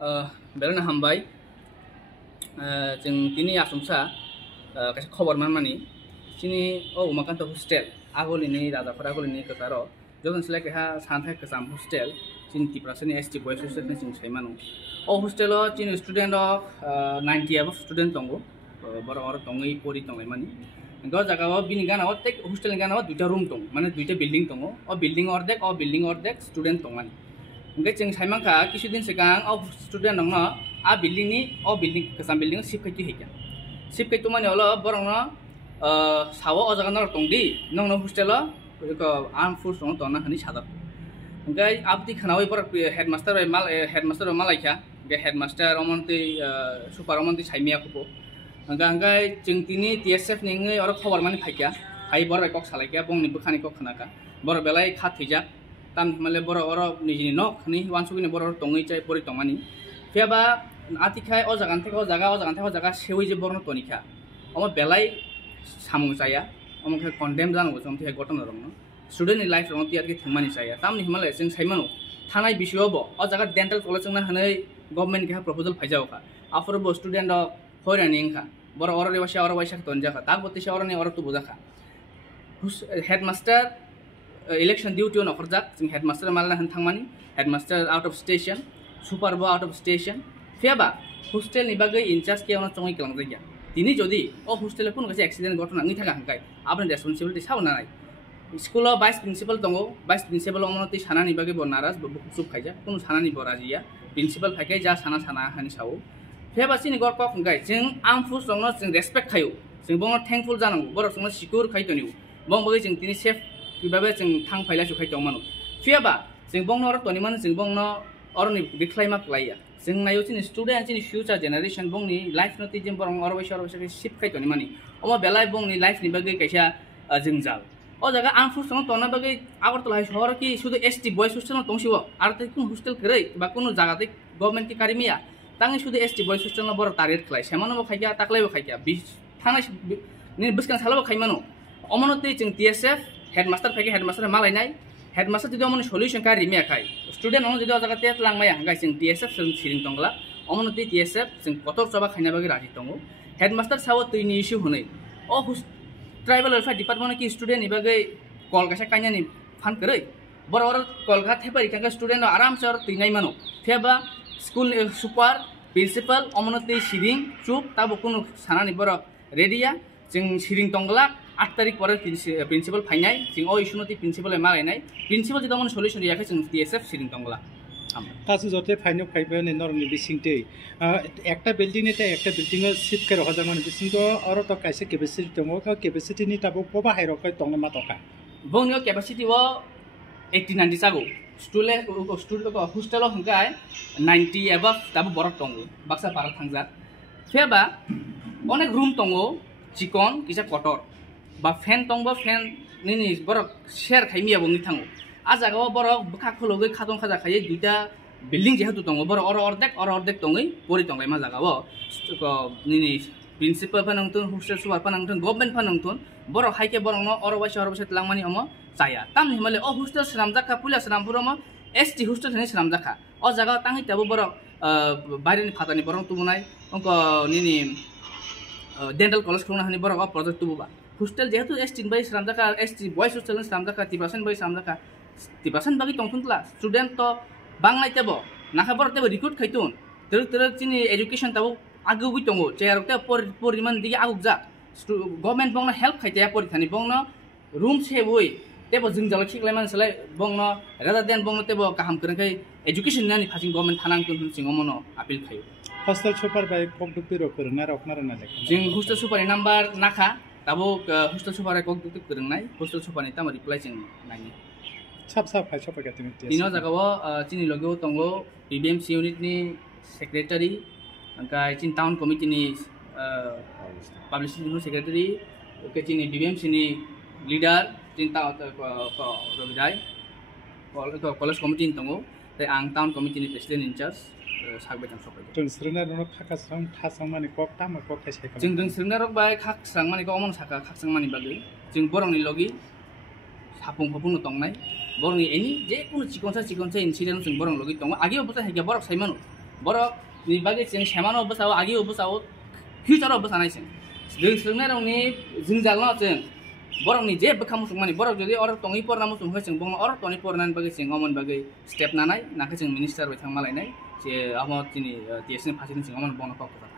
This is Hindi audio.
बेरायनो हामबाय जों दिनै आसुमसा खायसे खबर मानि दिनै उमाकान्त हस्टेल आगोलनि राजाफोर आगोलनि गोसार जन सिलाय खायहा सानथाय गोजाम हस्टेल जों तिप्रासनि एसटी बयस हस्टेल जों सैमानो हस्टेल जों स्टूडेंट अफ 90 एबव स्टूडेंट दङ बर दङै परि दङै मानि ग जागाव बिनि गानाव टेक हस्टेलनि गानाव दुइटा रूम दं माने दुइटा बिल्डिं दङ बिल्डिं अर्धेक स्टूडेंट दं माने ओमफ्राय जों साइमांखा किसुदिन सिगां स्टूडेंट दङ बिल्डिंनि बिल्डिं गोजाम बिल्डिं शिफ्ट हैगोन शिफ्ट माने हल बरंनो साव अजागान दंदि नोंनो हस्टेल आर्म फोर्स दङ दना होनी सादा ओमफ्राय आपति खानावै बर हेडमास्टार मालायखा बे हेडमास्टार अमन्ति सुपार अमन्ति साइमियाखौ ओमफ्राय जों दिनै टीएसएफ निङै आरो खबर माने फाइका फाइ बर कक सालायखा बंनि बोखानि कक खानाका बर बेलाय खाथैजा ताम माले बर निजिनि नक नि वानसुगिनि बर दङै चाइ परि दंमानि फेबा आतिखाय अजागा सेवै जे बरनो तनिखा अम बेलाय सामु जाया अमखे कन्डेम जानांगौ जों थे घटना दङ स्टूडेंट नि लाइफ रंग तियारके थंमानि जाया तामनि हिमालय जों साइमानो थानाय बिषयबो अजागा डेंटल कलेज जोंना हनै गवर्नमेंट के प्रपोजल फाइजावखा आफरबो स्टूडेंट होरानिंखा बर अररे वासा तनजाखा तागबतिसे अरनि अरतु बुजाखा हेडमास्टर इलेक्शन ड्यूटी on अखरजाक जों हेडमास्टर मालना होन थांमानि हेडमास्टर आउट अफ स्टेशन सुपारबो आउट अफ स्टेशन फेबा हस्टेल नि बागै इनचार्ज के अन चंगै कलां जाया दिनै जदि हस्टेल कुन गसे एक्सिडेंट घटना नङै थाका हंकाय आपन रेस्पॉन्सिबिलिटी सावना नाय स्कूल वाइस प्रिंसिपल दङ वाइस प्रिंसिपल अमनति सानानि बागै ब नाराज सुप खायजा कुन सानानि बराजिया प्रिंसिपल फायखाय जा साना हानि सावो फेबा सिनि गरक हंकाय जों आर्म फोर्स दङ जों रेसपेक्ट खायो जों बङ थैंकफुल जानांगौ बर संग सिक्योर खायतनिउ बङ बागै जों दिनै सेफ किबाबे जों थां फाइला सुखाय दंमानो फेबा जों बङ अर तनिमान जों बङ अरनि दिख्लायमा लाया जों नायो चिनि स्टूडेंट चिनि फ्यूचर जनरेशन बंनि लाइफ नति जों बङ अरवैसे शिप खायतनि मानि अमा बेलाय बंनि लाइफ नि बागै कैसा जों जाल जागा आं फुसनो तना बागै आगरतला शहर की शुद्ध एसटी बॉयज हॉस्टेल दंसिबो आरो तै कुन हॉस्टेल करै बा कुन जागाते गवर्नमेंट की कारिमिया तांनि शुद्ध एसटी बॉयज हॉस्टेल बर टारगेट खलाय सेमानो खायया ताकलायबो खायया थांनाय नि बिसकान सालाबो खायमानो अमनते जों टीएसएफ हेडमास्टर फायके हेडमास्टर मालायनाय हेडमास्टर जदि अमन सल्यूशन का रिमिया खाय स्टूडेंट अन जदि जागा टेट लांमाया हंगाय जों टीएसएफ जों सिरिं दंगला अमनते टीएसएफ जों कतर सभा खायना बागै राजि दङ हेडमास्टर साव तैनि इश्यू होनै ट्राइबल वेलफेयर डिपार्टमेंट की स्टूडेंट नि बागै कल गासा कान्यानि फान करै बर कल गा थेपारि कांगा स्टूडेंट आराम से तैनाय मानो फेबा स्कूल सुपार प्रिंसिपल अमनते सिरिं चुप ताबो कुनु सानानि बर रेडिया जों सिरिं दंगला 8 तारिख पर प्रिंसिपल फाइनाय जों इशुनति प्रिंसिपल मालायनाय प्रिंसिपल जि दमन सल्यूशन रियाखै जों टीएसएफ सिरिं दंगला तासु जते फाइनो खाइबे ने नरनि बिसिंते एकटा बिल्डिं नेते एकटा बिल्डिं शिफ्ट कर हजामान बिसिंतो अरो त काइसे कैपेसिटी दङ कैपेसिटी नि ताबो पबा हाइरखै दङ मा तका बंनियो कैपेसिटी व 80-90 जागो स्टूडेंट हॉस्टेल हंगाय 90 एबव ताबो बरक दङ बाक्सा पारा थांजा फेबा अनेक रूम दङ चिकन किसा कटर बा फेन दंबा फेन नि बरक शेयर खाइमिया बंनि थाङो आ जागाव बरक बखा खलगै खादं खाजा खायै दुइटा बिल्डिं जेहेतु दङ बर अर्धेक दङै परि दङै मा जागाव नि प्रिंसिपल फानंतन हॉस्टेल सुपार फानंतन गवर्नमेंट फानंतन बर हाइके बरंनो अरवैसे लांमानि अम जाया ताम हिमाले हॉस्टेल सरामजाखा पुलिस सरामपुरम एसटी हॉस्टेल नि सरामजाखा जागा तांहि ताबो बर बायरेनि फातानि बरं तुमुनाय अंक निनि डेंटल कॉलेज खुंना हनि बर प्रोजेक्ट तुबा हॉस्टेल जेहेतु एसटी बाय सरामजाखा एसटी बॉयज हॉस्टेल सरामजाखा 30% बाय सरामजाखा 30% बागै तंथुनला स्टूडेंट तो बांनाय तेबो नाखाबर तेबो रिक्रुट खायतुन तरक चिनि एजुकेशन ताबो आगुबै दङ जेरावते परिमान दिगे आगुजा गवर्नमेंट बंनो हेल्प खायते परिथानि बंनो रूम सेवै तेबो जों जाला खिखलाय मानसलाय बंनो रादा देन बंनो तेबो गाहाम करनखै एजुकेशन नानि फासिं गवर्नमेंट थानांगोन सिङाव मनो आपिल खायो हॉस्टेल सुपार बाय ककदुपिरो फोरोंना रखनार ना लेख जों हॉस्टेल सुपार नम्बर नाखा ताबो हॉस्टेल सुपार ककदुपि फोरोंनाय हॉस्टेल सुपारनि ताम रिप्लाय जों नायनि साब फाइ सपाय गतिनि दिनो जागाव चिनि लगेव तंगो बीबीएमसी यूनिट नि सेक्रेटारि ओंखाय चिन टाउन कमिटि नि पब्लिसिटी सेक्रेटारि ओके चिनि बीबीएमसी नि लीडर चिन रबिदाय कलेज कमिटि तंगो आं टाउन कमिटि नि प्रेसिडेंट इनचार्ज सागबायथां सपाय जों स्रोना रनो खाकास्रां थासां माने कक तामा कक खायसे जों स्रोना रक बाय खाकस्रां माने अमन साका खाकस्रां माने बागै जों बरंनि लगी सापुं फपुंनो तंनाय बरंनि एनि जे कुनु चिकनसा इंसिडेंट जों बरं लगी दङ आगे बता हैया बरक साइमानो borok ni bagi sing semano besawo agi besawo future besanaising जों सोलोंनाय रावनि जिंजालनो जों बर'नि जेबो खामानि माने बर' जुदि अर टङि परना मुसुम होय जों बुंनो अर टङि परनान बागै जों अमन बागै स्टेप नानाय नाखै जों मिनिस्टार बाय थांमालायनाय जे आमो दिनै देशनि फारसे जों अमन बनो पाको